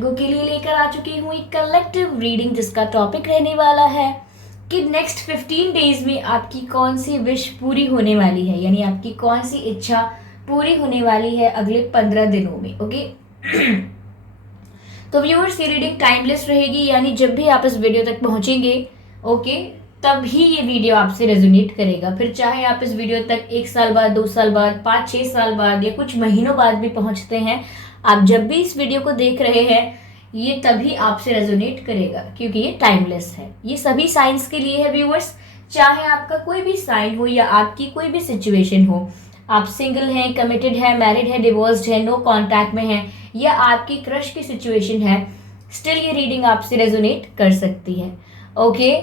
लोगों के लिए लेकर आ चुकी हूँ एक कलेक्टिव रीडिंग, जिसका टॉपिक रहने वाला है कि नेक्स्ट 15 डेज में आपकी कौन सी विश पूरी होने वाली है, यानी आपकी कौन सी इच्छा पूरी होने वाली है अगले 15 दिनों में। ओके तो व्यूअर्स, ये रीडिंग टाइमलेस रहेगी, यानी जब भी आप इस वीडियो तक पहुंचेंगे ओके तभी ये वीडियो आपसे रेजोनेट करेगा। फिर चाहे आप इस वीडियो तक 1 साल बाद, 2 साल बाद, 5-6 साल बाद या कुछ महीनों बाद भी पहुंचते हैं, आप जब भी इस वीडियो को देख रहे हैं ये तभी आपसे रेजोनेट करेगा, क्योंकि ये टाइमलेस है। ये सभी साइंस के लिए है व्यूअर्स, चाहे आपका कोई भी साइन हो या आपकी कोई भी सिचुएशन हो, आप सिंगल हैं, कमिटेड है, मैरिड है, डिवोर्स्ड है, नो कांटेक्ट में है, या आपकी क्रश की सिचुएशन है, स्टिल ये रीडिंग आपसे रेजोनेट कर सकती है। ओके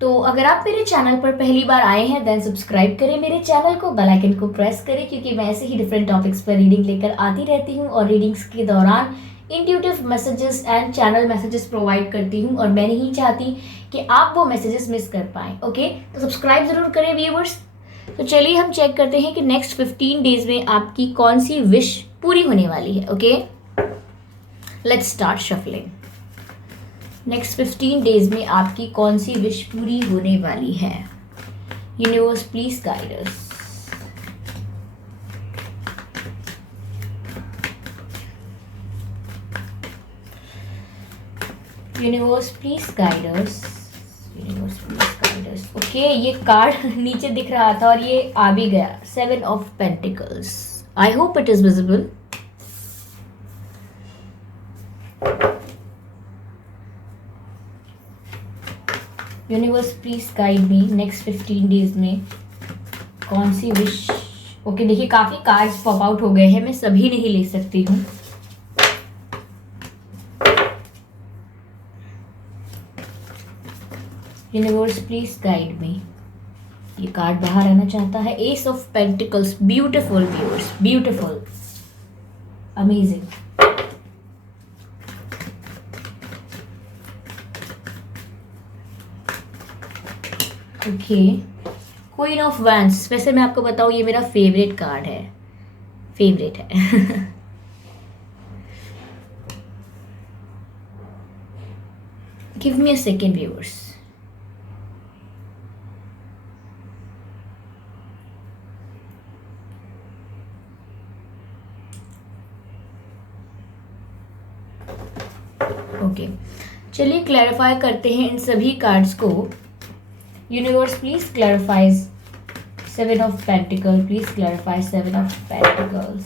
तो अगर आप मेरे चैनल पर पहली बार आए हैं देन सब्सक्राइब करें मेरे चैनल को, बेल आइकन को प्रेस करें, क्योंकि मैं ऐसे ही डिफरेंट टॉपिक्स पर रीडिंग लेकर आती रहती हूँ और रीडिंग्स के दौरान intuitive messages and channel messages provide करती हूँ, और मैं नहीं चाहती कि आप वो मैसेजेस मिस कर पाएँ। ओके तो सब्सक्राइब जरूर करें व्यूअर्स। तो चलिए हम चेक करते हैं कि नेक्स्ट 15 डेज में आपकी कौन सी विश पूरी होने वाली है। Okay let's start shuffling. Next 15 days में आपकी कौन सी विश पूरी होने वाली है। Universe please guide us. Universe please guide us. Universe please guide us. Okay ये कार्ड नीचे दिख रहा था और ये आ भी गया, 7 of pentacles. I hope it is visible. Universe please guide me next 15 days में कौन सी विश। ओके देखिए काफी कार्ड्स पॉप आउट हो गए हैं, मैं सभी नहीं ले सकती हूँ। Universe please guide me. ये कार्ड बाहर आना चाहता है, S of pentacles. Beautiful viewers, beautiful, amazing. Okay queen of wands. वैसे मैं आपको बताऊं ये मेरा फेवरेट कार्ड है, फेवरेट है। Give me a second viewers. Okay चलिए क्लैरिफाई करते हैं इन सभी कार्ड्स को। Universe please clarifies 7 of pentacle, please clarify 7 of pentacles.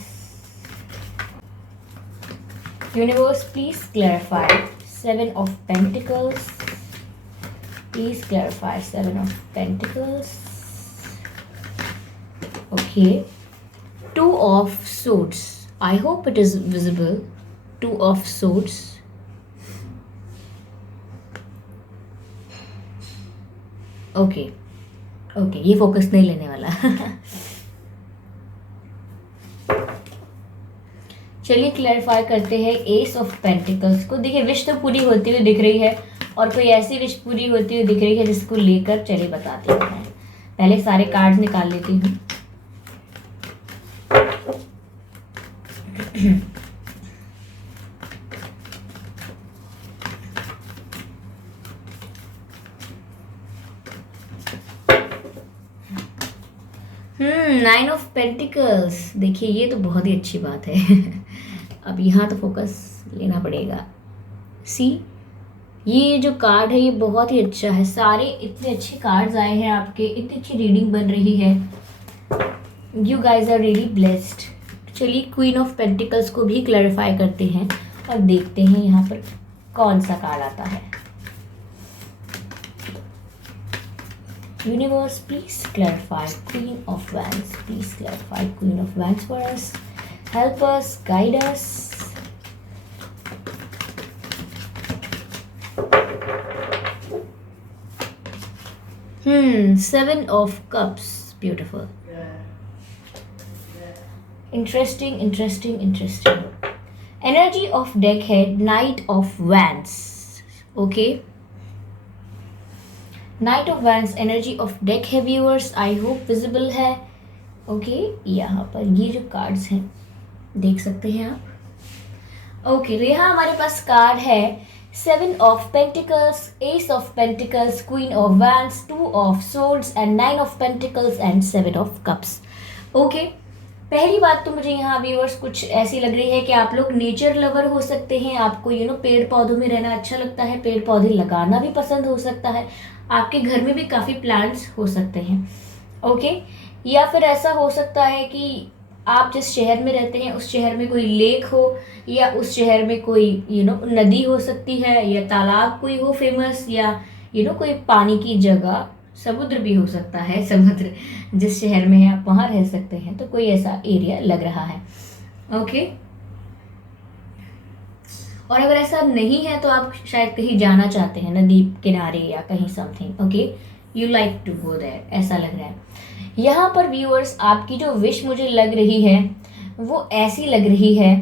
Universe please clarify 7 of pentacles, please clarify 7 of pentacles. Okay 2 of swords, I hope it is visible. 2 of swords। Okay okay ये focus नहीं लेने वाला। चलिए clarify करते हैं S of pentacles को। देखिए wish तो पूरी होती हुई दिख रही है, और कोई ऐसी विश पूरी होती हुई दिख रही है जिसको लेकर चलिए बताते हैं। पहले सारे कार्ड निकाल लेती हूँ। Nine of pentacles. देखिए ये तो बहुत ही अच्छी बात है। अब यहाँ तो फोकस लेना पड़ेगा। सी ये जो कार्ड है ये बहुत ही अच्छा है, सारे इतने अच्छे कार्ड्स आए हैं आपके, इतनी अच्छी रीडिंग बन रही है। You guys are really blessed. चलिए क्वीन ऑफ पेंटिकल्स को भी क्लैरिफाई करते हैं और देखते हैं यहाँ पर कौन सा कार्ड आता है। Universe, please clarify Queen of Wands. Please clarify Queen of Wands for us. Help us, guide us. 7 of Cups. Beautiful. Interesting, interesting, interesting. Energy of deck head, Knight of Wands. Okay. Night of wands, energy of deck है viewers, I hope visible है। Okay यहाँ पर ये जो cards हैं देख सकते हैं आप। ओके, तो यहाँ हमारे पास कार्ड है 7 of pentacles, S of pentacles, queen of wands, 2 of swords and 9 of pentacles and 7 of cups. Okay, पहली बात तो मुझे यहाँ व्यूअर्स कुछ ऐसी लग रही है कि आप लोग नेचर लवर हो सकते हैं, आपको पेड़ पौधों में रहना अच्छा लगता है, पेड़ पौधे लगाना भी पसंद हो सकता है, आपके घर में भी काफ़ी प्लांट्स हो सकते हैं। ओके, या फिर ऐसा हो सकता है कि आप जिस शहर में रहते हैं उस शहर में कोई लेक हो, या उस शहर में कोई नदी हो सकती है, या तालाब कोई हो फेमस, या कोई पानी की जगह, समुद्र भी हो सकता है, समुद्र जिस शहर में है आप वहाँ रह सकते हैं, तो कोई ऐसा एरिया लग रहा है। ओके, और अगर ऐसा नहीं है तो आप शायद कहीं जाना चाहते हैं, नदी किनारे या कहीं something. Okay, you like to go there, ऐसा लग रहा है। यहाँ पर व्यूअर्स आपकी जो विश मुझे लग रही है वो ऐसी लग रही है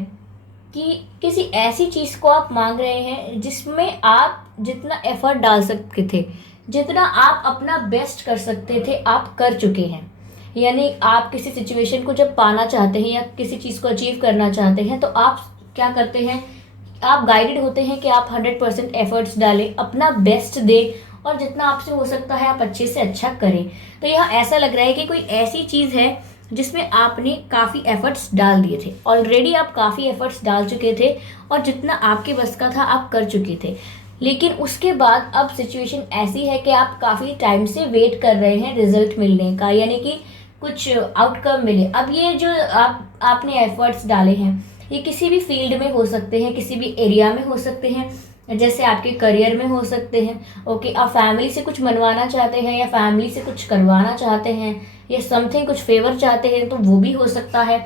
कि किसी ऐसी चीज़ को आप मांग रहे हैं जिसमें आप जितना एफर्ट डाल सकते थे, जितना आप अपना बेस्ट कर सकते थे, आप कर चुके हैं। यानी आप किसी सिचुएशन को जब पाना चाहते हैं या किसी चीज़ को अचीव करना चाहते हैं तो आप क्या करते हैं, आप गाइडेड होते हैं कि आप 100% एफर्ट्स डालें, अपना बेस्ट दें, और जितना आपसे हो सकता है आप अच्छे से अच्छा करें। तो यहाँ ऐसा लग रहा है कि कोई ऐसी चीज़ है जिसमें आपने काफ़ी एफर्ट्स डाल दिए थे, ऑलरेडी आप काफ़ी एफर्ट्स डाल चुके थे और जितना आपके बस का था आप कर चुके थे, लेकिन उसके बाद अब सिचुएशन ऐसी है कि आप काफ़ी टाइम से वेट कर रहे हैं रिजल्ट मिलने का, यानी कि कुछ आउटकम मिले। अब ये जो आपने एफर्ट्स डाले हैं ये किसी भी फील्ड में हो सकते हैं, किसी भी एरिया में हो सकते हैं, जैसे आपके करियर में हो सकते हैं। ओके, आप फैमिली से कुछ मनवाना चाहते हैं या फैमिली से कुछ करवाना चाहते हैं या समथिंग कुछ फेवर चाहते हैं तो वो भी हो सकता है।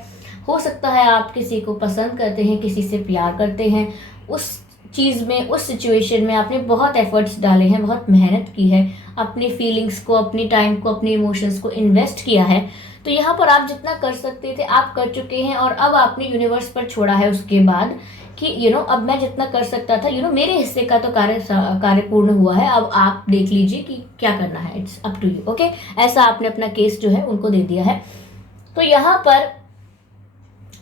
हो सकता है आप किसी को पसंद करते हैं, किसी से प्यार करते हैं, उस चीज़ में, उस सिचुएशन में आपने बहुत एफर्ट्स डाले हैं, बहुत मेहनत की है, अपनी फीलिंग्स को, अपनी टाइम को, अपने इमोशंस को इन्वेस्ट किया है। तो यहाँ पर आप जितना कर सकते थे आप कर चुके हैं, और अब आपने यूनिवर्स पर छोड़ा है उसके बाद कि अब मैं जितना कर सकता था, मेरे हिस्से का तो कार्य पूर्ण हुआ है, अब आप देख लीजिए कि क्या करना है, it's up to you. Okay, ऐसा आपने अपना केस जो है उनको दे दिया है। तो यहाँ पर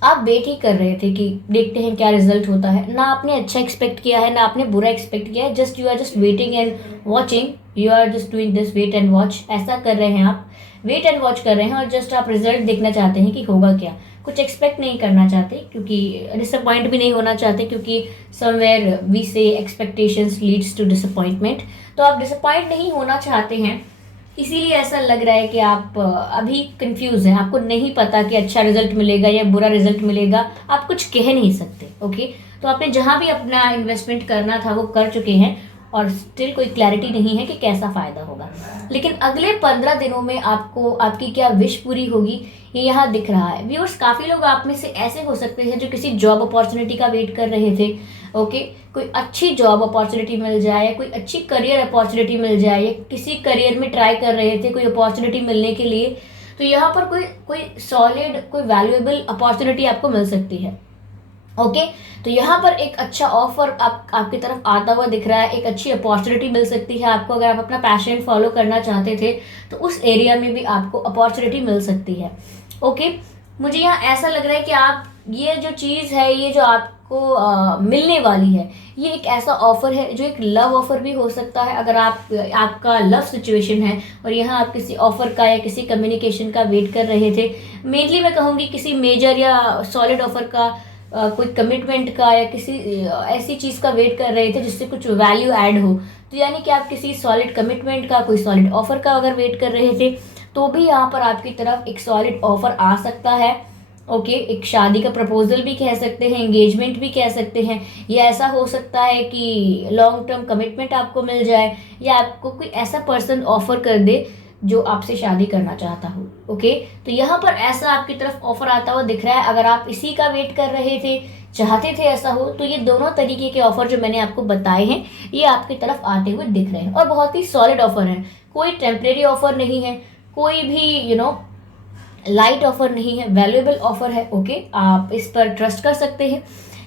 आप वेट ही कर रहे थे कि देखते हैं क्या रिजल्ट होता है, ना आपने अच्छा एक्सपेक्ट किया है ना आपने बुरा एक्सपेक्ट किया है, just you are just waiting and watching, you are just doing this wait and watch, ऐसा कर रहे हैं आप, वेट एंड वॉच कर रहे हैं और जस्ट आप रिजल्ट देखना चाहते हैं कि होगा क्या, कुछ एक्सपेक्ट नहीं करना चाहते, क्योंकि डिसअपॉइंट भी नहीं होना चाहते, क्योंकि समवेयर वी से एक्सपेक्टेशंस लीड्स टू डिसअपॉइंटमेंट। तो आप डिसअपॉइंट नहीं होना चाहते हैं, इसीलिए ऐसा लग रहा है कि आप अभी कंफ्यूज हैं, आपको नहीं पता कि अच्छा रिजल्ट मिलेगा या बुरा रिजल्ट मिलेगा, आप कुछ कह नहीं सकते। ओके, तो आपने जहाँ भी अपना इन्वेस्टमेंट करना था वो कर चुके हैं और स्टिल कोई क्लैरिटी नहीं है कि कैसा फ़ायदा होगा। लेकिन अगले 15 दिनों में आपको आपकी क्या विश पूरी होगी ये यहाँ दिख रहा है। व्यूअर्स, काफ़ी लोग आप में से ऐसे हो सकते हैं जो किसी जॉब अपॉर्चुनिटी का वेट कर रहे थे। ओके, कोई अच्छी जॉब अपॉर्चुनिटी मिल जाए, कोई अच्छी करियर अपॉर्चुनिटी मिल जाए, या किसी करियर में ट्राई कर रहे थे कोई अपॉर्चुनिटी मिलने के लिए, तो यहाँ पर कोई सॉलिड, कोई वैल्यूएबल अपॉर्चुनिटी आपको मिल सकती है। ओके, तो यहाँ पर एक अच्छा ऑफर आपकी तरफ आता हुआ दिख रहा है, एक अच्छी अपॉर्चुनिटी मिल सकती है आपको। अगर आप अपना पैशन फॉलो करना चाहते थे तो उस एरिया में भी आपको अपॉर्चुनिटी मिल सकती है। ओके, मुझे यहाँ ऐसा लग रहा है कि आप ये जो चीज़ है, ये जो आपको मिलने वाली है, ये एक ऐसा ऑफर है जो एक लव ऑफर भी हो सकता है। अगर आपका लव सिचुएशन है और यहाँ आप किसी ऑफर का या किसी कम्युनिकेशन का वेट कर रहे थे, मेनली मैं कहूँगी किसी मेजर या सॉलिड ऑफर का, कोई कमिटमेंट का, या किसी ऐसी चीज़ का वेट कर रहे थे जिससे कुछ वैल्यू ऐड हो, तो यानी कि आप किसी सॉलिड कमिटमेंट का, कोई सॉलिड ऑफर का अगर वेट कर रहे थे तो भी यहाँ पर आपकी तरफ एक सॉलिड ऑफर आ सकता है। ओके, एक शादी का प्रपोजल भी कह सकते हैं, एंगेजमेंट भी कह सकते हैं, या ऐसा हो सकता है कि लॉन्ग टर्म कमिटमेंट आपको मिल जाए, या आपको कोई ऐसा पर्सन ऑफर कर दे जो आपसे शादी करना चाहता हो। ओके, तो यहाँ पर ऐसा आपकी तरफ ऑफर आता हुआ दिख रहा है। अगर आप इसी का वेट कर रहे थे, चाहते थे ऐसा हो, तो ये दोनों तरीके के ऑफर जो मैंने आपको बताए हैं ये आपकी तरफ आते हुए दिख रहे हैं, और बहुत ही सॉलिड ऑफर है, कोई टेम्परेरी ऑफर नहीं है, कोई भी लाइट ऑफर नहीं है, वैल्यूएबल ऑफर है। ओके, आप इस पर ट्रस्ट कर सकते हैं।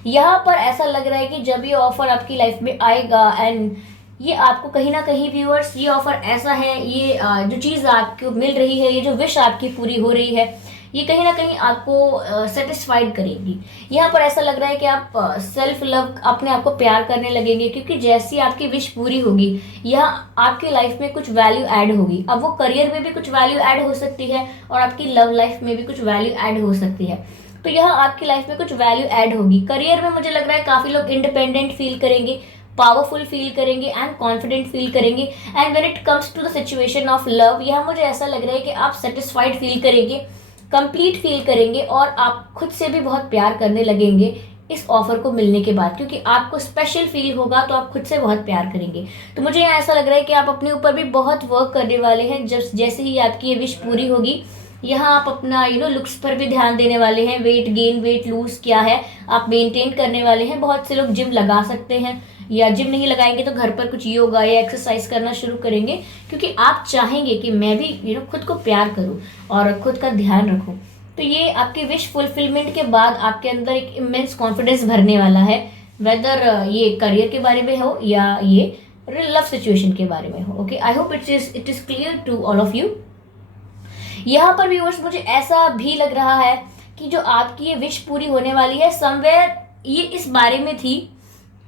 यहाँ पर ऐसा लग रहा है कि जब ये ऑफर आपकी लाइफ में आएगा एंड ये आपको कहीं ना कहीं व्यूअर्स, ये ऑफर ऐसा है, ये जो चीज़ आपको मिल रही है, ये जो विश आपकी पूरी हो रही है, ये कहीं ना कहीं आपको सेटिस्फाइड करेगी। यहाँ पर ऐसा लग रहा है कि आप सेल्फ लव, अपने आप को प्यार करने लगेंगे, क्योंकि जैसी आपकी विश पूरी होगी यहाँ आपकी लाइफ में कुछ वैल्यू ऐड होगी। अब वो करियर में भी कुछ वैल्यू ऐड हो सकती है और आपकी लव लाइफ में भी कुछ वैल्यू ऐड हो सकती है। तो यहाँ आपकी लाइफ में कुछ वैल्यू ऐड होगी। करियर में मुझे लग रहा है काफी लोग इंडिपेंडेंट फील करेंगे, पावरफुल फील करेंगे एंड कॉन्फिडेंट फील करेंगे। And when it comes to the situation of love, यहाँ मुझे ऐसा लग रहा है कि आप सेटिस्फाइड फील करेंगे, कंप्लीट फील करेंगे और आप खुद से भी बहुत प्यार करने लगेंगे इस ऑफर को मिलने के बाद, क्योंकि आपको स्पेशल फील होगा तो आप खुद से बहुत प्यार करेंगे। तो मुझे यहाँ ऐसा लग रहा है कि आप अपने ऊपर भी बहुत वर्क करने वाले हैं। जब जैसे ही आपकी ये विश पूरी होगी, यहाँ आप अपना लुक्स पर भी ध्यान देने वाले हैं। वेट गेन, वेट लूज क्या है आप मेंटेन करने वाले हैं। बहुत से लोग जिम लगा सकते हैं, या जिम नहीं लगाएंगे तो घर पर कुछ योगा या एक्सरसाइज करना शुरू करेंगे, क्योंकि आप चाहेंगे कि मैं भी खुद को प्यार करूं और खुद का ध्यान रखूं। तो ये आपकी विश फुलफिलमेंट के बाद आपके अंदर एक इमेंस कॉन्फिडेंस भरने वाला है, वेदर ये करियर के बारे में हो या ये लव सिचुएशन के बारे में हो। Okay, I hope it is clear to all of you. यहाँ पर व्यूअर्स मुझे ऐसा भी लग रहा है कि जो आपकी ये विश पूरी होने वाली है, समवेयर ये इस बारे में थी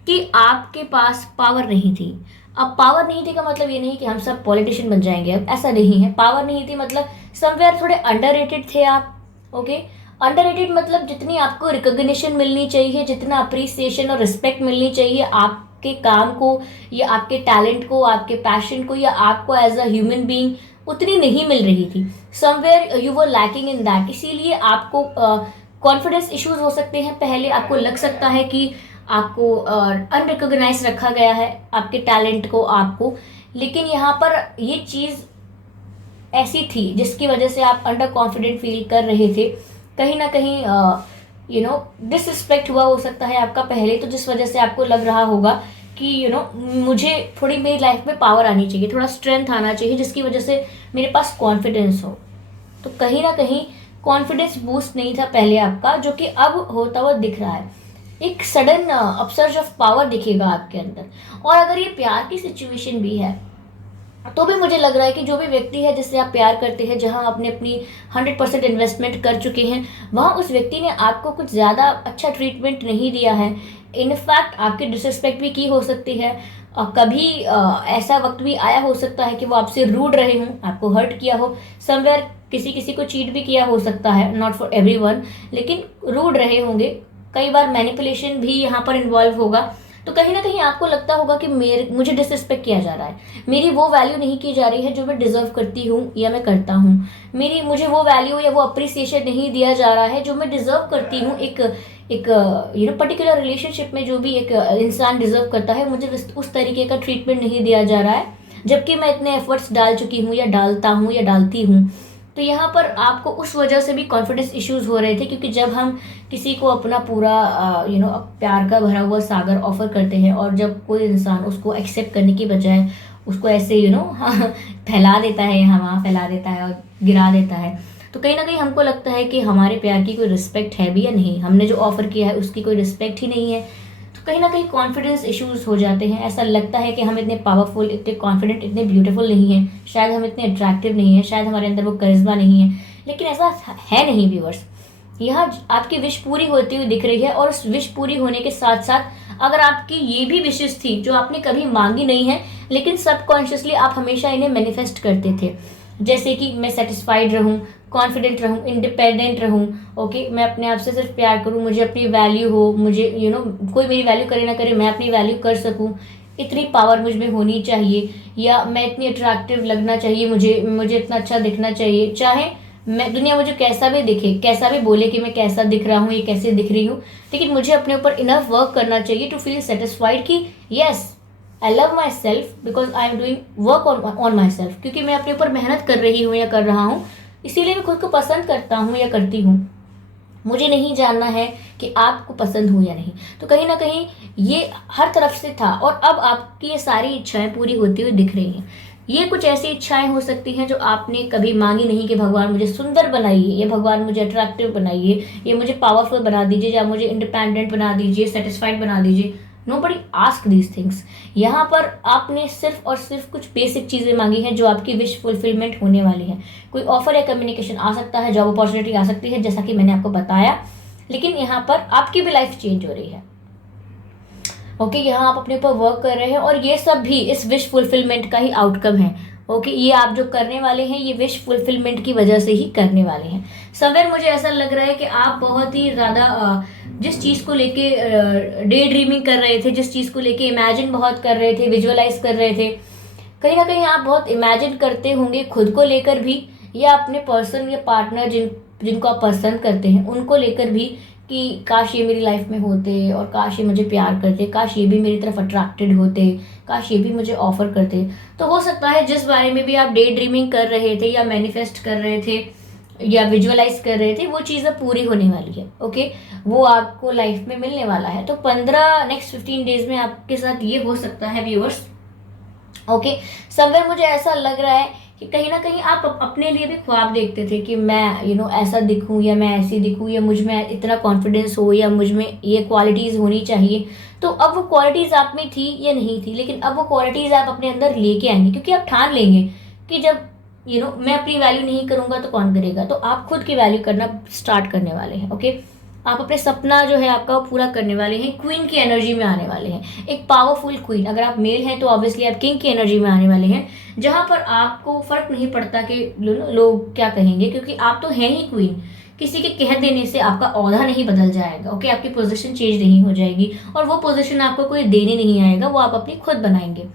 कि आपके पास पावर नहीं थी। अब पावर नहीं थी का मतलब ये नहीं कि हम सब पॉलिटिशियन बन जाएंगे, अब ऐसा नहीं है। पावर नहीं थी मतलब समवेयर थोड़े अंडररेटेड थे आप। ओके, अंडररेटेड मतलब जितनी आपको रिकॉग्निशन मिलनी चाहिए, जितना अप्रिसिएशन और रिस्पेक्ट मिलनी चाहिए आपके काम को या आपके टैलेंट को, आपके पैशन को या आपको एज अ ह्यूमन बीइंग, उतनी नहीं मिल रही थी। Somewhere you were lacking in that. इसीलिए आपको कॉन्फिडेंस इश्यूज हो सकते हैं। पहले आपको लग सकता है कि आपको अनरिकॉग्नाइज रखा गया है, आपके टैलेंट को, आपको। लेकिन यहाँ पर ये चीज़ ऐसी थी जिसकी वजह से आप अंडर कॉन्फिडेंट फील कर रहे थे। कहीं ना कहीं डिसरिस्पेक्ट हुआ हो सकता है आपका पहले, तो जिस वजह से आपको लग रहा होगा कि मुझे थोड़ी मेरी लाइफ में पावर आनी चाहिए, थोड़ा स्ट्रेंथ आना चाहिए, जिसकी वजह से मेरे पास कॉन्फिडेंस हो। तो कहीं ना कहीं कॉन्फिडेंस बूस्ट नहीं था पहले आपका, जो कि अब होता हुआ दिख रहा है। एक सडन अपसर्ज ऑफ पावर दिखेगा आपके अंदर। और अगर ये प्यार की सिचुएशन भी है तो भी मुझे लग रहा है कि जो भी व्यक्ति है जिससे आप प्यार करते हैं, जहां आपने अपनी 100% इन्वेस्टमेंट कर चुके हैं, वहां उस व्यक्ति ने आपको कुछ ज़्यादा अच्छा ट्रीटमेंट नहीं दिया है। इनफैक्ट आपकी डिसरिस्पेक्ट भी की हो सकती है। कभी ऐसा वक्त भी आया हो सकता है कि वो आपसे रूड रहे हों, आपको हर्ट किया हो। समवेयर किसी किसी को चीट भी किया हो सकता है, नॉट फॉर एवरीवन, लेकिन रूड रहे होंगे। कई बार मैनिपुलेशन भी यहाँ पर इन्वॉल्व होगा। तो कहीं ना कहीं आपको लगता होगा कि मुझे डिसरिस्पेक्ट किया जा रहा है, मेरी वो वैल्यू नहीं की जा रही है जो मैं डिजर्व करती हूँ या मैं करता हूँ, मुझे वो वैल्यू या वो अप्रिसिएशन नहीं दिया जा रहा है जो मैं डिजर्व करती हूँ। एक पर्टिकुलर रिलेशनशिप में जो भी एक इंसान डिजर्व करता है, मुझे उस तरीके का ट्रीटमेंट नहीं दिया जा रहा है, जबकि मैं इतने एफर्ट्स डाल चुकी हूँ या डालता हूँ या डालती हूँ। तो यहाँ पर आपको उस वजह से भी कॉन्फिडेंस इश्यूज हो रहे थे, क्योंकि जब हम किसी को अपना पूरा प्यार का भरा हुआ सागर ऑफर करते हैं और जब कोई इंसान उसको एक्सेप्ट करने की बजाय उसको ऐसे फैला देता है, यहाँ वहाँ फैला देता है और गिरा देता है, तो कहीं ना कहीं हमको लगता है कि हमारे प्यार की कोई रिस्पेक्ट है भी या नहीं, हमने जो ऑफर किया है उसकी कोई रिस्पेक्ट ही नहीं है। तो कहीं ना कहीं कॉन्फिडेंस इश्यूज हो जाते हैं। ऐसा लगता है कि हम इतने पावरफुल, इतने कॉन्फिडेंट, इतने ब्यूटीफुल नहीं हैं, शायद हम इतने अट्रैक्टिव नहीं हैं, शायद हमारे अंदर वो करिश्मा नहीं है। लेकिन ऐसा है नहीं व्यूअर्स। यहाँ आपकी विश पूरी होती हुई दिख रही है, और उस विश पूरी होने के साथ साथ अगर आपकी ये भी विशेष थी जो आपने कभी मांगी नहीं है, लेकिन सबकॉन्शियसली आप हमेशा इन्हें मैनिफेस्ट करते थे, जैसे कि मैं सेटिस्फाइड रहूं, कॉन्फिडेंट रहूं, इंडिपेंडेंट रहूं, ओके, मैं अपने आप से सिर्फ प्यार करूं, मुझे अपनी वैल्यू हो, मुझे कोई मेरी वैल्यू करे ना करे, मैं अपनी वैल्यू कर सकूं, इतनी पावर मुझ में होनी चाहिए, या मैं इतनी अट्रैक्टिव लगना चाहिए, मुझे इतना अच्छा दिखना चाहिए, चाहे मैं दुनिया मुझे कैसा भी दिखे, कैसा भी बोले कि मैं कैसा दिख रहा हूँ, ये कैसे दिख रही हूँ, लेकिन मुझे अपने ऊपर इनफ वर्क करना चाहिए टू फील सेटिस्फाइड कि yes I love my self because I am doing work on my self, क्योंकि मैं अपने ऊपर मेहनत कर रही हूँ या कर रहा हूँ, इसीलिए मैं खुद को पसंद करता हूँ या करती हूँ। मुझे नहीं जानना है कि आपको पसंद हो या नहीं। तो कहीं ना कहीं ये हर तरफ से था, और अब आपकी ये सारी इच्छाएं पूरी होती हुई दिख रही हैं। ये कुछ ऐसी इच्छाएं हो सकती हैं जो आपने कभी मांगी नहीं कि भगवान मुझे सुंदर बनाइए, या भगवान मुझे अट्रैक्टिव बनाइए, या मुझे पावरफुल बना दीजिए, या मुझे इंडिपेंडेंट बना दीजिए, सेटिस्फाइड बना दीजिए। Nobody ask these things. यहाँ पर आपने सिर्फ और सिर्फ कुछ बेसिक चीज़ें मांगी हैं जो आपकी विश फुलफिलमेंट होने वाली है। कोई ऑफर या कम्युनिकेशन आ सकता है, जॉब अपॉर्चुनिटी आ सकती है, जैसा कि मैंने आपको बताया, लेकिन यहाँ पर आपकी भी लाइफ चेंज हो रही है। ओके, यहाँ आप अपने ऊपर वर्क कर रहे हैं और ये सब भी इस विश फुलफिलमेंट का ही आउटकम है। ओके, ये आप जो करने वाले हैं ये विश फुलफिलमेंट की वजह से ही करने वाले हैं। समवेयर मुझे ऐसा लग रहा है कि आप बहुत ही ज़्यादा जिस चीज़ को लेके डे ड्रीमिंग कर रहे थे, जिस चीज़ को लेके इमेजिन बहुत कर रहे थे, विजुअलाइज कर रहे थे, कहीं ना कहीं आप बहुत इमेजिन करते होंगे खुद को लेकर भी, या अपने पर्सन या पार्टनर जिनको आप पसंद करते हैं उनको लेकर भी, कि काश ये मेरी लाइफ में होते और काश ये मुझे प्यार करते, काश ये भी मेरी तरफ अट्रैक्टेड होते, काश ये भी मुझे ऑफर करते। तो हो सकता है जिस बारे में भी आप डे ड्रीमिंग कर रहे थे या मैनिफेस्ट कर रहे थे या विजुअलाइज कर रहे थे, वो चीज़ अब पूरी होने वाली है। ओके, वो आपको लाइफ में मिलने वाला है। तो नेक्स्ट 15 डेज में आपके साथ ये हो सकता है व्यूअर्स। ओके, समवेयर मुझे ऐसा लग रहा है कि कहीं ना कहीं आप अपने लिए भी ख्वाब देखते थे कि मैं ऐसा दिखूं या मैं ऐसी दिखूं, या मुझ में इतना कॉन्फिडेंस हो, या मुझ में ये क्वालिटीज़ होनी चाहिए। तो अब वो क्वालिटीज़ आप में थी या नहीं थी, लेकिन अब वो क्वालिटीज़ आप अपने अंदर लेके आएंगे, क्योंकि आप ठान लेंगे कि जब मैं अपनी वैल्यू नहीं करूंगा तो कौन करेगा। तो आप खुद की वैल्यू करना स्टार्ट करने वाले हैं। ओके, आप अपने सपना जो है आपका वो पूरा करने वाले हैं, क्वीन की एनर्जी में आने वाले हैं, एक पावरफुल क्वीन। अगर आप मेल हैं तो ऑब्वियसली आप किंग की एनर्जी में आने वाले हैं, जहां पर आपको फर्क नहीं पड़ता कि लोग क्या कहेंगे, क्योंकि आप तो हैं ही क्वीन। किसी के कह देने से आपका औहदा नहीं बदल जाएगा। ओके, आपकी पोजीशन चेंज नहीं हो जाएगी, और वो पोजीशन आपको कोई देने नहीं आएगा, वो आप अपनी खुद बनाएंगे।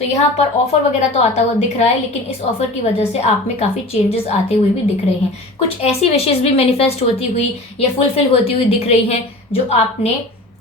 तो यहाँ पर ऑफर वगैरह तो आता हुआ दिख रहा है, लेकिन इस ऑफर की वजह से आप में काफ़ी चेंजेस आते हुए भी दिख रहे हैं। कुछ ऐसी विशेष भी मैनिफेस्ट होती हुई या फुलफिल होती हुई दिख रही हैं जो आपने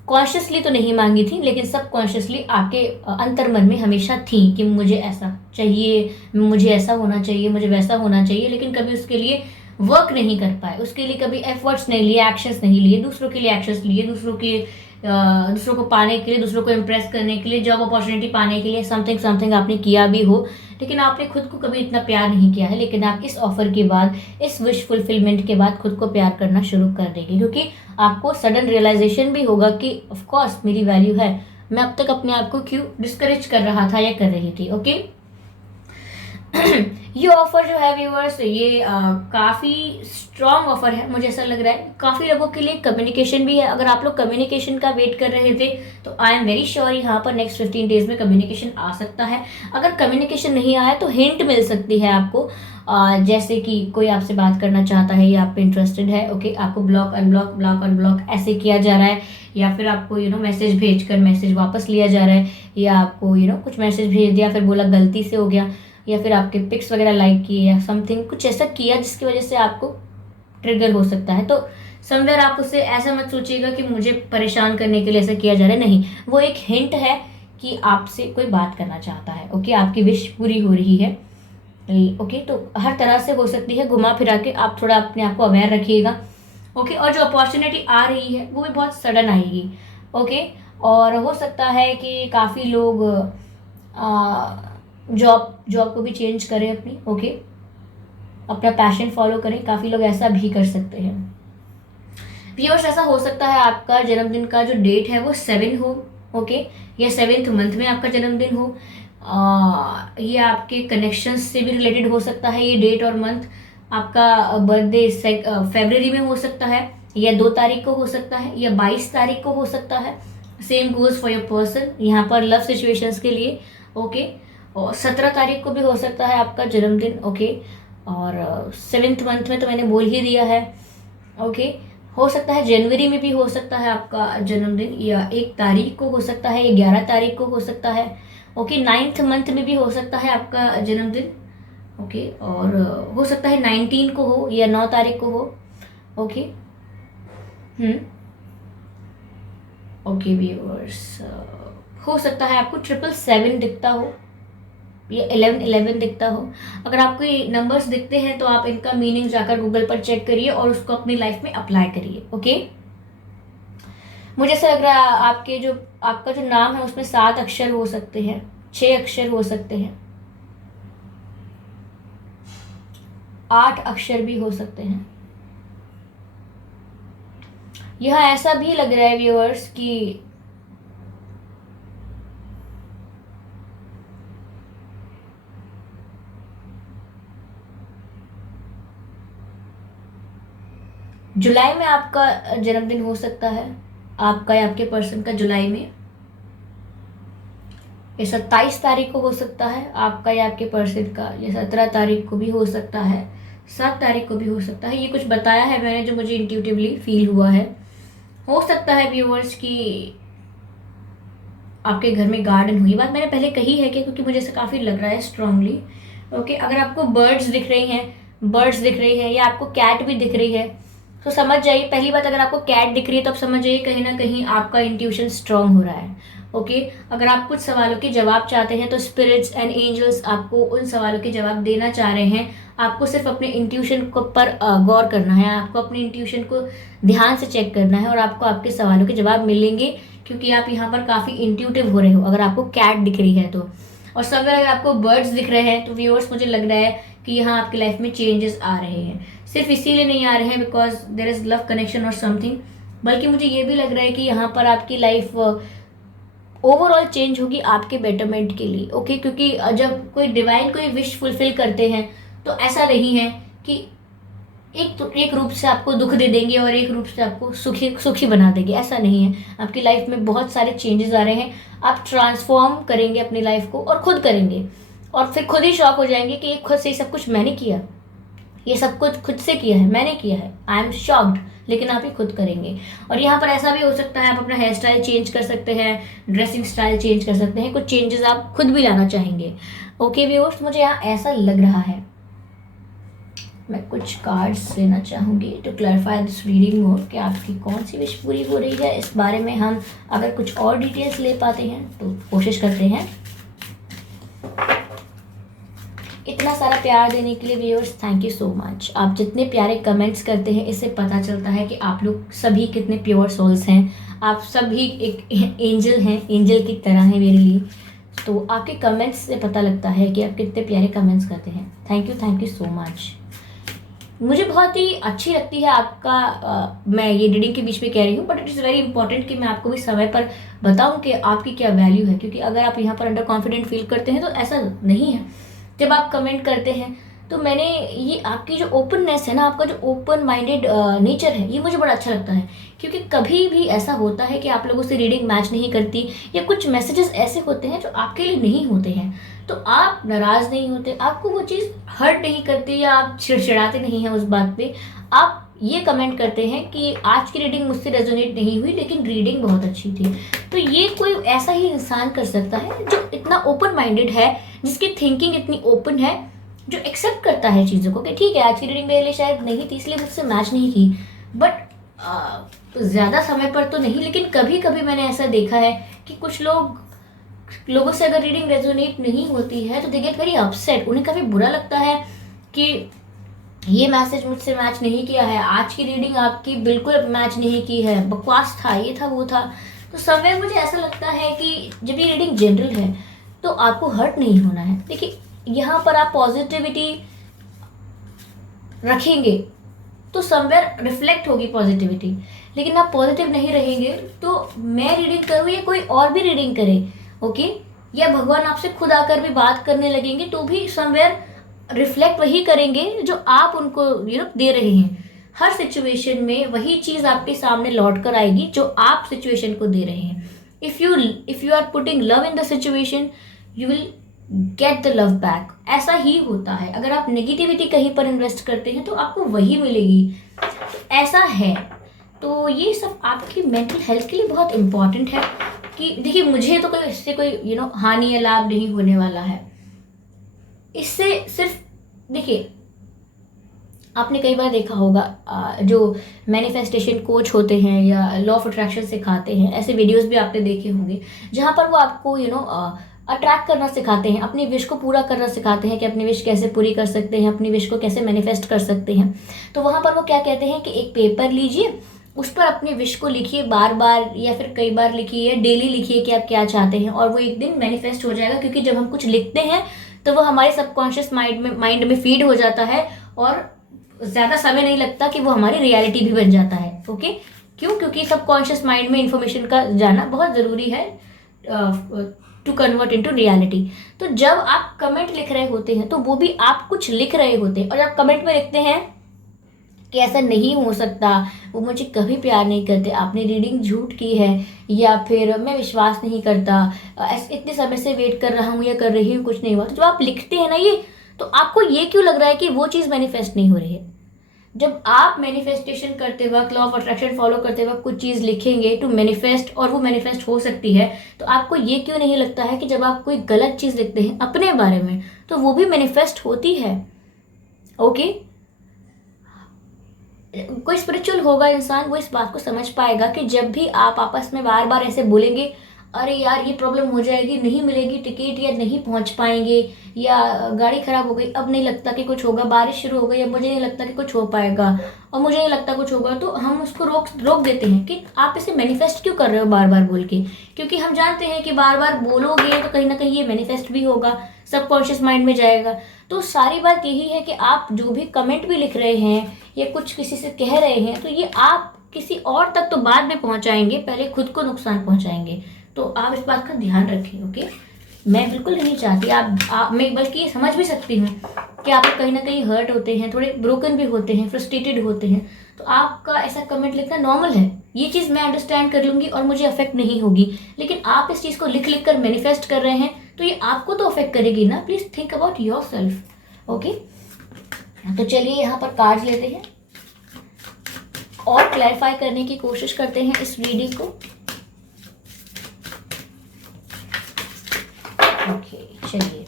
कॉन्शियसली तो नहीं मांगी थी, लेकिन सब कॉन्शियसली आपके अंतर मन में हमेशा थी कि मुझे ऐसा चाहिए, मुझे ऐसा होना चाहिए, मुझे वैसा होना चाहिए, लेकिन कभी उसके लिए वर्क नहीं कर पाए, उसके लिए कभी एफर्ट्स नहीं लिए, एक्शंस नहीं लिए, दूसरों के लिए एक्शंस लिए, दूसरों को पाने के लिए, दूसरों को इम्प्रेस करने के लिए, जॉब अपॉर्चुनिटी पाने के लिए समथिंग समथिंग आपने किया भी हो, लेकिन आपने खुद को कभी इतना प्यार नहीं किया है। लेकिन आप इस ऑफर के बाद, इस विश फुलफिलमेंट के बाद खुद को प्यार करना शुरू कर देंगे, क्योंकि आपको सडन रियलाइजेशन भी होगा कि ऑफ कोर्स मेरी वैल्यू है, मैं अब तक अपने आप को क्यों डिस्करेज कर रहा था या कर रही थी। ओके, ये ऑफर जो है व्यूअर्स, ये काफ़ी स्ट्रॉन्ग ऑफर है, मुझे ऐसा लग रहा है। काफ़ी लोगों के लिए कम्युनिकेशन भी है। अगर आप लोग कम्युनिकेशन का वेट कर रहे थे तो आई एम वेरी श्योर यहाँ पर नेक्स्ट 15 डेज में कम्युनिकेशन आ सकता है। अगर कम्युनिकेशन नहीं आया तो हिंट मिल सकती है आपको, जैसे कि कोई आपसे बात करना चाहता है या आप पे इंटरेस्टेड है। ओके, आपको ब्लॉक अनब्लॉक ऐसे किया जा रहा है, या फिर आपको मैसेज भेजकर मैसेज वापस लिया जा रहा है, या आपको कुछ मैसेज भेज दिया फिर बोला गलती से हो गया, या फिर आपके पिक्स वगैरह लाइक किए या समथिंग कुछ ऐसा किया जिसकी वजह से आपको ट्रिगर हो सकता है। तो समवेयर आप उससे ऐसा मत सोचिएगा कि मुझे परेशान करने के लिए ऐसा किया जा रहा है, नहीं, वो एक हिंट है कि आपसे कोई बात करना चाहता है। ओके, आपकी विश पूरी हो रही है। ओके, तो हर तरह से हो सकती है, घुमा फिरा के आप थोड़ा अपने आप को अवेयर रखिएगा। ओके, और जो अपॉर्चुनिटी आ रही है वो भी बहुत सडन आएगी। ओके, और हो सकता है कि काफ़ी लोग जॉब को भी चेंज करें अपनी। ओके, अपना पैशन फॉलो करें, काफ़ी लोग ऐसा भी कर सकते हैं। व्यूअर्स, ऐसा हो सकता है आपका जन्मदिन का जो डेट है वो 7 हो। ओके, या 7th मंथ में आपका जन्मदिन हो। ये आपके कनेक्शंस से भी रिलेटेड हो सकता है ये डेट और मंथ। आपका बर्थडे फरवरी में हो सकता है, या 2 तारीख को हो सकता है, या 22 तारीख को हो सकता है। Same goes for your person, यहाँ पर लव सिचुएशंस के लिए। ओके, और 17 तारीख को भी हो सकता है आपका जन्मदिन। ओके, और 7th मंथ में तो मैंने बोल ही दिया है। ओके, हो सकता है जनवरी में भी हो सकता है आपका जन्मदिन, या 1 तारीख को हो सकता है, या 11 तारीख को हो सकता है। ओके, 9th मंथ में भी हो सकता है आपका जन्मदिन। ओके, और हो सकता है 19 को हो या 9 तारीख को हो। ओके, ओके व्यूअर्स, हो सकता है आपको 777 दिखता हो या 1111 दिखता हो। अगर आपको ये नंबर्स दिखते हैं तो आप इनका मीनिंग जाकर गूगल पर चेक करिए और उसको अपनी लाइफ में अप्लाई करिए। ओके, मुझे ऐसा लग रहा है आपका जो नाम है उसमें 7 अक्षर हो सकते हैं, 6 अक्षर हो सकते हैं, 8 अक्षर भी हो सकते हैं। यह ऐसा भी लग रहा है व्यूअर्स कि जुलाई में आपका जन्मदिन हो सकता है, आपका या आपके पर्सन का जुलाई में। ये 27 तारीख को हो सकता है आपका या आपके पर्सन का, ये 17 तारीख को भी हो सकता है, 7 तारीख को भी हो सकता है। ये कुछ बताया है मैंने जो मुझे इंट्यूटिवली फील हुआ है। हो सकता है व्यूअर्स कि आपके घर में गार्डन हो, ये बात मैंने पहले कही है कि क्योंकि मुझे ऐसा काफ़ी लग रहा है स्ट्रांगली। ओके, अगर आपको बर्ड्स दिख रही हैं या आपको कैट भी दिख रही है तो समझ जाइए, पहली बात अगर आपको कैट दिख रही है तो आप समझ जाइए कहीं ना कहीं आपका इंट्यूशन स्ट्रांग हो रहा है। ओके, अगर आप कुछ सवालों के जवाब चाहते हैं तो स्पिरिट्स एंड एंजल्स आपको उन सवालों के जवाब देना चाह रहे हैं। आपको सिर्फ अपने इंट्यूशन को पर गौर करना है, आपको अपने इंट्यूशन को ध्यान से चेक करना है और आपको आपके सवालों के जवाब मिलेंगे, क्योंकि आप यहाँ पर काफ़ी इंट्यूटिव हो रहे हो अगर आपको कैट दिख रही है तो। और सब अगर आपको बर्ड्स दिख रहे हैं तो व्यूअर्स मुझे लग रहा है कि यहाँ आपकी लाइफ में चेंजेस आ रहे हैं। सिर्फ इसीलिए नहीं आ रहे हैं because there is love connection और समथिंग, बल्कि मुझे ये भी लग रहा है कि यहाँ पर आपकी लाइफ ओवरऑल चेंज होगी आपके बेटरमेंट के लिए। ओके, क्योंकि जब कोई डिवाइन कोई विश फुलफिल करते हैं तो ऐसा नहीं है कि एक रूप से आपको दुख दे देंगे और एक रूप से आपको सुखी बना देंगे, ऐसा नहीं है। आपकी लाइफ में बहुत सारे चेंजेस आ रहे हैं, आप ट्रांसफॉर्म करेंगे अपनी लाइफ को और खुद करेंगे और फिर खुद ही शॉक हो जाएंगे कि ये खुद से सब कुछ मैंने किया, ये सब कुछ खुद से किया है, मैंने किया है, आई एम शॉक्ड, लेकिन आप ही खुद करेंगे। और यहाँ पर ऐसा भी हो सकता है आप अपना हेयर स्टाइल चेंज कर सकते हैं, ड्रेसिंग स्टाइल चेंज कर सकते हैं, कुछ चेंजेस आप खुद भी लाना चाहेंगे। ओके व्यूअर्स, मुझे यहाँ ऐसा लग रहा है। मैं कुछ कार्ड्स लेना चाहूँगी to clarify this reading more कि आपकी कौन सी विश पूरी हो रही है। इस बारे में हम अगर कुछ और डिटेल्स ले पाते हैं तो कोशिश करते हैं। इतना सारा प्यार देने के लिए viewers thank you so much. आप जितने प्यारे कमेंट्स करते हैं इससे पता चलता है कि आप लोग सभी कितने प्योर सोल्स हैं, आप सभी एक एंजल हैं, एंजल की तरह हैं मेरे लिए। तो आपके कमेंट्स से पता लगता है कि आप कितने प्यारे कमेंट्स करते हैं। Thank you so much. मुझे बहुत ही अच्छी लगती है आपका मैं ये रीडिंग के बीच में कह रही हूँ, but it is very important कि मैं आपको भी समय पर बताऊँ कि आपकी क्या वैल्यू है, क्योंकि अगर आप यहाँ पर अंडर कॉन्फिडेंट फील करते हैं तो ऐसा नहीं है। जब आप कमेंट करते हैं तो मैंने ये आपकी जो ओपननेस है ना, आपका जो ओपन माइंडेड नेचर है, ये मुझे बड़ा अच्छा लगता है। क्योंकि कभी भी ऐसा होता है कि आप लोगों से रीडिंग मैच नहीं करती या कुछ मैसेजेस ऐसे होते हैं जो आपके लिए नहीं होते हैं, तो आप नाराज़ नहीं होते, आपको वो चीज़ हर्ट नहीं करती या आप चिड़चिड़ाते नहीं हैं उस बात पे। आप ये कमेंट करते हैं कि आज की रीडिंग मुझसे रेजोनेट नहीं हुई लेकिन रीडिंग बहुत अच्छी थी। तो ये कोई ऐसा ही इंसान कर सकता है जो इतना ओपन माइंडेड है, जिसकी थिंकिंग इतनी ओपन है, जो एक्सेप्ट करता है चीज़ों को कि ठीक है आज की रीडिंग मेरे लिए शायद नहीं थी इसलिए मुझसे मैच नहीं की, बट ज़्यादा समय पर तो नहीं, लेकिन कभी कभी मैंने ऐसा देखा है कि कुछ लोगों से अगर रीडिंग रेजोनेट नहीं होती है तो दे गेट वेरी अपसेट। उन्हें काफ़ी बुरा लगता है कि ये मैसेज मुझसे मैच नहीं किया है, आज की रीडिंग आपकी बिल्कुल मैच नहीं की है, बकवास था, ये था वो था। तो समय मुझे ऐसा लगता है कि जब ये रीडिंग जनरल है तो आपको हर्ट नहीं होना है। देखिए यहाँ पर आप पॉजिटिविटी रखेंगे तो समवेयर रिफ्लेक्ट होगी पॉजिटिविटी, लेकिन आप पॉजिटिव नहीं रहेंगे तो मैं रीडिंग करूँ या कोई और भी रीडिंग करे, ओके, या भगवान आपसे खुद आकर भी बात करने लगेंगे तो भी समवेयर रिफ्लेक्ट वही करेंगे जो आप उनको दे रहे हैं। हर सिचुएशन में वही चीज़ आपके सामने लौट कर आएगी जो आप सिचुएशन को दे रहे हैं। If you are putting love in the situation you will get the love back. ऐसा ही होता है, अगर आप नेगेटिविटी कहीं पर इन्वेस्ट करते हैं तो आपको वही मिलेगी। तो ऐसा है, तो ये सब आपकी मेंटल हेल्थ के लिए बहुत इंपॉर्टेंट है कि देखिए मुझे तो कोई इससे कोई हानि या लाभ नहीं होने वाला है। इससे सिर्फ देखिए आपने कई बार देखा होगा जो मैनिफेस्टेशन कोच होते हैं या लॉ ऑफ अट्रैक्शन सिखाते हैं, ऐसे वीडियोस भी आपने देखे होंगे जहाँ पर वो आपको अट्रैक्ट करना सिखाते हैं, अपनी विश को पूरा करना सिखाते हैं कि अपनी विश कैसे पूरी कर सकते हैं, अपनी विश को कैसे मैनिफेस्ट कर सकते हैं। तो वहाँ पर वो क्या कहते हैं कि एक पेपर लीजिए, उस पर अपनी विश को लिखिए, बार बार या फिर कई बार लिखिए, डेली लिखिए कि आप क्या चाहते हैं, और वो एक दिन मैनिफेस्ट हो जाएगा। क्योंकि जब हम कुछ लिखते हैं तो वो हमारे सबकॉन्शियस माइंड में फीड हो जाता है और ज़्यादा समय नहीं लगता कि वो हमारी रियलिटी भी बन जाता है। ओके, क्यों? क्योंकि सबकॉन्शियस माइंड में इंफॉर्मेशन का जाना बहुत ज़रूरी है टू कन्वर्ट इनटू रियलिटी। तो जब आप कमेंट लिख रहे होते हैं तो वो भी आप कुछ लिख रहे होते हैं, और जब कमेंट में लिखते हैं कि ऐसा नहीं हो सकता, वो मुझे कभी प्यार नहीं करते, आपने रीडिंग झूठ की है, या फिर मैं विश्वास नहीं करता, इतने समय से वेट कर रहा हूँ या कर रही हूँ, कुछ नहीं हुआ। तो जब आप लिखते हैं ना ये, तो आपको ये क्यों लग रहा है कि वो चीज़ मैनिफेस्ट नहीं हो रही है? जब आप मैनिफेस्टेशन करते वक्त, लॉ ऑफ अट्रैक्शन फॉलो करते वक्त कुछ चीज़ लिखेंगे टू मैनिफेस्ट, और वो मैनिफेस्ट हो सकती है, तो आपको ये क्यों नहीं लगता है कि जब आप कोई गलत चीज़ लिखते हैं अपने बारे में, तो वो भी मैनिफेस्ट होती है? ओके, कोई स्पिरिचुअल होगा इंसान, वो इस बात को समझ पाएगा कि जब भी आप आपस में बार बार ऐसे बोलेंगे, अरे यार ये प्रॉब्लम हो जाएगी, नहीं मिलेगी टिकट, या नहीं पहुंच पाएंगे, या गाड़ी खराब हो गई, अब नहीं लगता कि कुछ होगा, बारिश शुरू हो गई, अब मुझे नहीं लगता कि कुछ हो पाएगा, और मुझे नहीं लगता कुछ होगा, तो हम उसको रोक रोक देते हैं कि आप इसे मैनिफेस्ट क्यों कर रहे हो बार बार बोल के। क्योंकि हम जानते हैं कि बार बार बोलोगे तो कहीं ना कहीं ये मैनिफेस्ट भी होगा, सबकॉन्शियस माइंड में जाएगा। तो सारी बात यही है कि आप जो भी कमेंट भी लिख रहे हैं या कुछ किसी से कह रहे हैं, तो ये आप किसी और तक तो बाद में पहुंचाएंगे, पहले खुद को नुकसान पहुंचाएंगे। तो आप इस बात का ध्यान रखें। ओके, मैं बिल्कुल नहीं चाहती मैं बल्कि ये समझ भी सकती हूँ कि आप कहीं ना कहीं हर्ट होते हैं, थोड़े ब्रोकन भी होते हैं, फ्रस्ट्रेटेड होते हैं, तो आपका ऐसा कमेंट लिखना नॉर्मल है, ये चीज़ मैं अंडरस्टैंड कर लूँगी और मुझे अफेक्ट नहीं होगी। लेकिन आप इस चीज़ को लिख लिख कर मैनिफेस्ट कर रहे हैं, तो ये आपको तो अफेक्ट करेगी ना। Please think about your self. Okay, तो चलिए यहाँ पर कार्ड्स लेते हैं और क्लैरिफाई करने की कोशिश करते हैं इस रीडिंग को। ओके, चलिए।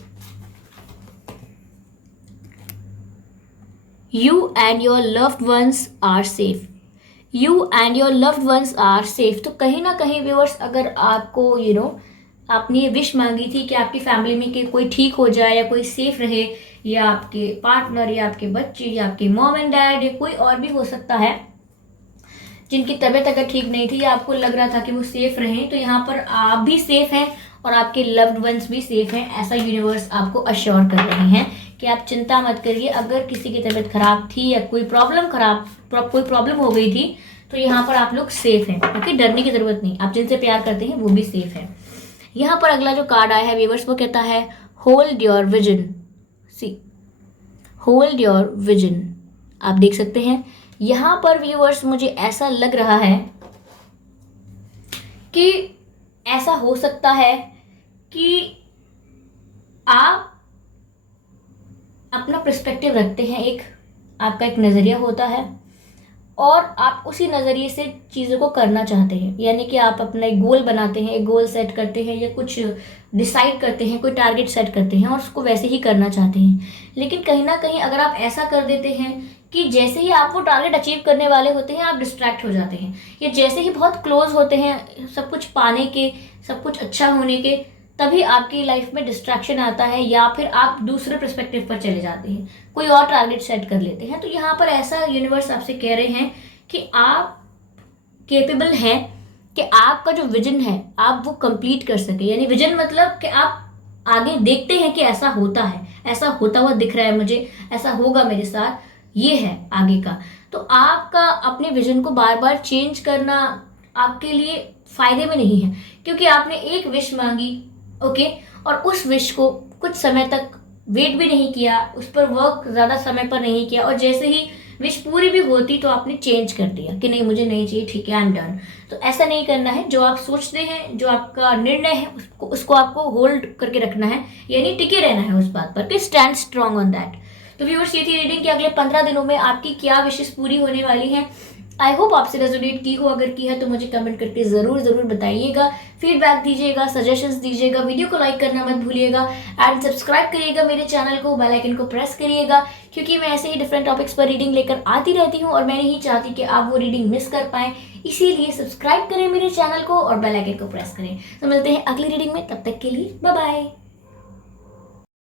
You and your loved ones are safe. You and your loved ones are safe. तो कहीं ना कहीं व्यूअर्स, अगर आपको आपने ये विश मांगी थी कि आपकी फैमिली में कि कोई ठीक हो जाए या कोई सेफ रहे, या आपके पार्टनर या आपके बच्चे या आपके मॉम एंड डैड या कोई और भी हो सकता है जिनकी तबीयत अगर ठीक नहीं थी या आपको लग रहा था कि वो सेफ रहें, तो यहाँ पर आप भी सेफ हैं और आपके लव्ड वंस भी सेफ हैं, ऐसा यूनिवर्स आपको अश्योर कर रहे हैं कि आप चिंता मत करिए। अगर किसी की तबीयत खराब थी या कोई प्रॉब्लम हो गई थी, तो यहाँ पर आप लोग सेफ हैं, क्योंकि डरने की जरूरत नहीं। आप जिनसे प्यार करते हैं वो भी सेफ है। यहाँ पर अगला जो कार्ड आया है व्यूअर्स, वो कहता है hold your vision. See, hold your vision. आप देख सकते हैं यहाँ पर व्यूअर्स, मुझे ऐसा लग रहा है कि ऐसा हो सकता है कि आप अपना पर्सपेक्टिव रखते हैं, आपका एक नज़रिया होता है और आप उसी नज़रिए से चीज़ों को करना चाहते हैं। यानी कि आप अपना एक गोल बनाते हैं, एक गोल सेट करते हैं, या कुछ डिसाइड करते हैं, कोई टारगेट सेट करते हैं और उसको वैसे ही करना चाहते हैं। लेकिन कहीं ना कहीं अगर आप ऐसा कर देते हैं कि जैसे ही आप वो टारगेट अचीव करने वाले होते हैं, आप डिस्ट्रैक्ट हो जाते हैं, या जैसे ही बहुत क्लोज होते हैं सब कुछ पाने के, सब कुछ अच्छा होने के, तभी आपकी लाइफ में डिस्ट्रैक्शन आता है, या फिर आप दूसरे पर्सपेक्टिव पर चले जाते हैं, कोई और टारगेट सेट कर लेते हैं। तो यहाँ पर ऐसा यूनिवर्स आपसे कह रहे हैं कि आप केपेबल हैं कि आपका जो विजन है आप वो कंप्लीट कर सके। यानी विजन मतलब कि आप आगे देखते हैं कि ऐसा होता है, ऐसा होता हुआ दिख रहा है मुझे, ऐसा होगा मेरे साथ, ये है आगे का। तो आपका अपने विजन को बार बार चेंज करना आपके लिए फायदे में नहीं है, क्योंकि आपने एक विश मांगी, ओके, और उस विश को कुछ समय तक वेट भी नहीं किया, उस पर वर्क ज़्यादा समय पर नहीं किया, और जैसे ही विश पूरी भी होती तो आपने चेंज कर दिया कि नहीं मुझे नहीं चाहिए, ठीक है, आई एम डन। तो ऐसा नहीं करना है। जो आप सोचते हैं, जो आपका निर्णय है, उसको आपको होल्ड करके रखना है, यानी टिके रहना है उस बात पर कि स्टैंड स्ट्रांग ऑन दैट। तो व्यूअर्स, ये थी रीडिंग कि अगले 15 दिनों में आपकी क्या विशेष पूरी होने वाली हैं। आई होप आपसे रेजोनेट की हो, अगर की है तो मुझे कमेंट करके ज़रूर बताइएगा, फीडबैक दीजिएगा, सजेशंस दीजिएगा, वीडियो को लाइक करना मत भूलिएगा एंड सब्सक्राइब करिएगा मेरे चैनल को, बेल आइकन को प्रेस करिएगा, क्योंकि मैं ऐसे ही डिफरेंट टॉपिक्स पर रीडिंग लेकर आती रहती हूँ और मैं नहीं चाहती कि आप वो रीडिंग मिस कर पाएँ। इसीलिए सब्सक्राइब करें मेरे चैनल को और बेल आइकन को प्रेस करें। तो मिलते हैं अगली रीडिंग में, तब तक के लिए बाय बाय।